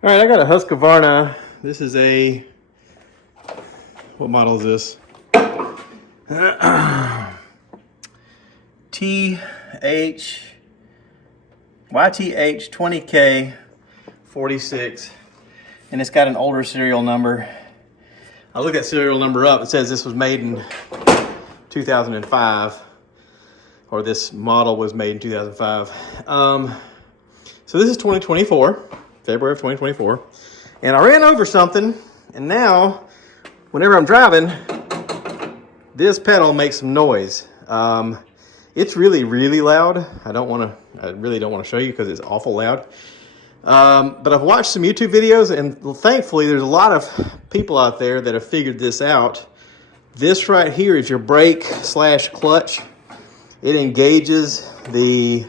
All right, I got a Husqvarna. This is a, what model is this? YTH 20K 46, and it's got an older serial number. I looked that serial number up. It says this was made in 2005, or this model was made in 2005. So this is 2024. February of 2024, and I ran over something, and now whenever I'm driving, this pedal makes some noise. It's really, really loud. I really don't want to show you because it's awful loud. But I've watched some YouTube videos, and thankfully there's a lot of people out there that have figured this out. This right here is your brake / clutch. It engages the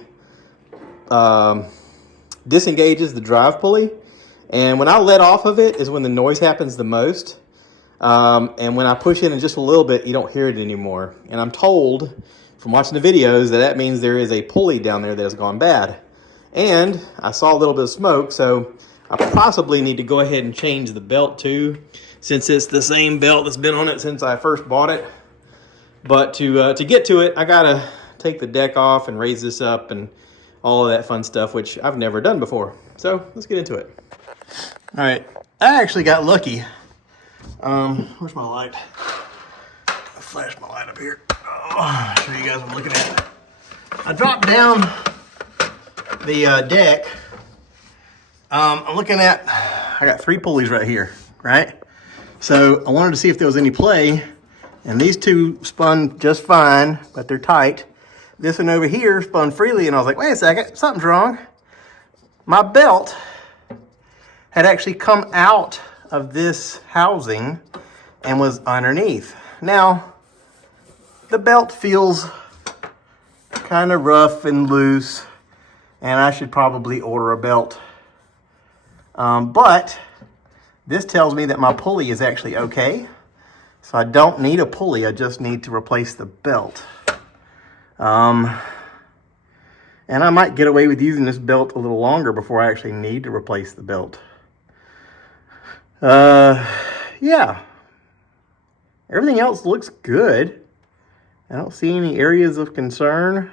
disengages the drive pulley, and when I let off of it is when the noise happens the most, and when I push in just a little bit, you don't hear it anymore. And I'm told from watching the videos that means there is a pulley down there that has gone bad, and I saw a little bit of smoke, so I possibly need to go ahead and change the belt too, since it's the same belt that's been on it since I first bought it. But to get to it, I gotta take the deck off and raise this up and all of that fun stuff, which I've never done before. So let's get into it. All right, I actually got lucky. Where's my light? I'll flash my light up here. Oh, show you guys what I'm looking at. I dropped down the deck. I'm looking at, I got 3 pulleys right here, right? So I wanted to see if there was any play, and these 2 spun just fine, but they're tight. This one over here spun freely, and I was like, wait a second, something's wrong. My belt had actually come out of this housing and was underneath. Now, the belt feels kind of rough and loose, and I should probably order a belt. But this tells me that my pulley is actually okay. So I don't need a pulley, I just need to replace the belt. And I might get away with using this belt a little longer before I actually need to replace the belt. Yeah. Everything else looks good. I don't see any areas of concern.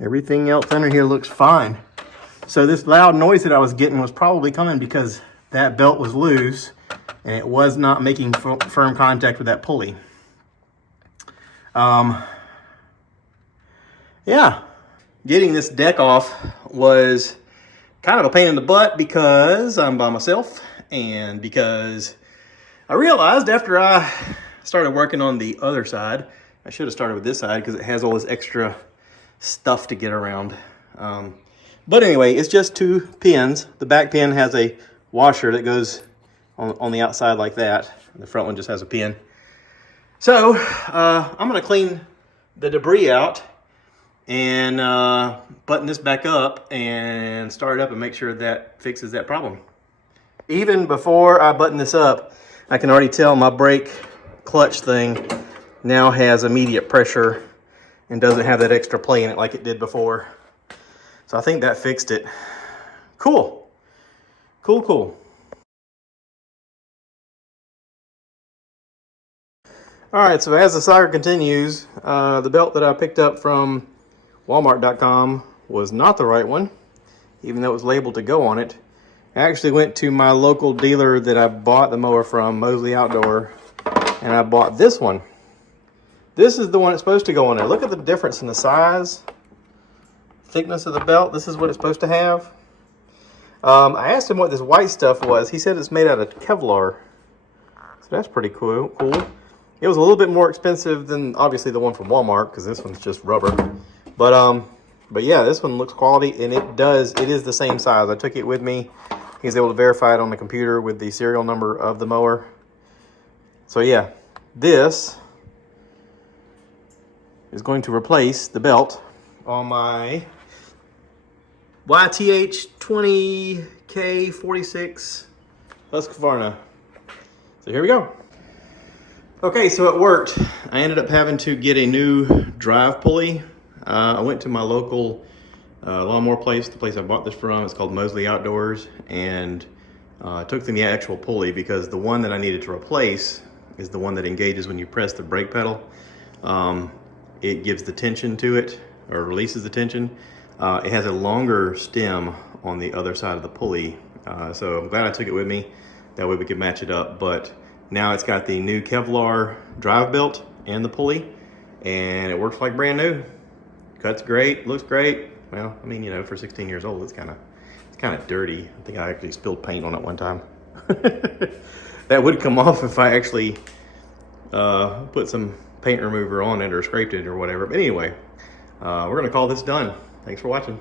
Everything else under here looks fine. So this loud noise that I was getting was probably coming because that belt was loose and it was not making firm contact with that pulley. Yeah, getting this deck off was kind of a pain in the butt because I'm by myself, and because I realized after I started working on the other side, I should have started with this side because it has all this extra stuff to get around. But anyway, it's just 2 pins. The back pin has a washer that goes on the outside like that. The front one just has a pin. So I'm going to clean the debris out and button this back up and start it up and make sure that fixes that problem. Even before I button this up, I can already tell my brake clutch thing now has immediate pressure and doesn't have that extra play in it like it did before. So I think that fixed it. Cool. Cool, cool. All right, so as the saga continues, the belt that I picked up from Walmart.com was not the right one, even though it was labeled to go on it. I actually went to my local dealer that I bought the mower from, Mosley Outdoor, and I bought this one. This is the one that's supposed to go on there. Look at the difference in the size, thickness of the belt. This is what it's supposed to have. I asked him what this white stuff was. He said it's made out of Kevlar. So that's pretty cool. It was a little bit more expensive than obviously the one from Walmart because this one's just rubber. But yeah, this one looks quality, and it is the same size. I took it with me. He was able to verify it on the computer with the serial number of the mower. So yeah, this is going to replace the belt on my YTH 20K 46 Husqvarna. So here we go. Okay, so it worked. I ended up having to get a new drive pulley. I went to my local lawnmower place, the place I bought this from, is called Mosley Outdoors, and I took them the actual pulley because the one that I needed to replace is the one that engages when you press the brake pedal. It gives the tension to it, or releases the tension. It has a longer stem on the other side of the pulley, so I'm glad I took it with me. That way we could match it up. But now it's got the new Kevlar drive belt and the pulley, and it works like brand new. Cuts great, looks great. Well, I mean, you know, for 16 years old, it's kind of dirty. I think I actually spilled paint on it one time. That would come off if I actually put some paint remover on it or scraped it or whatever. But anyway, we're gonna call this done. Thanks for watching.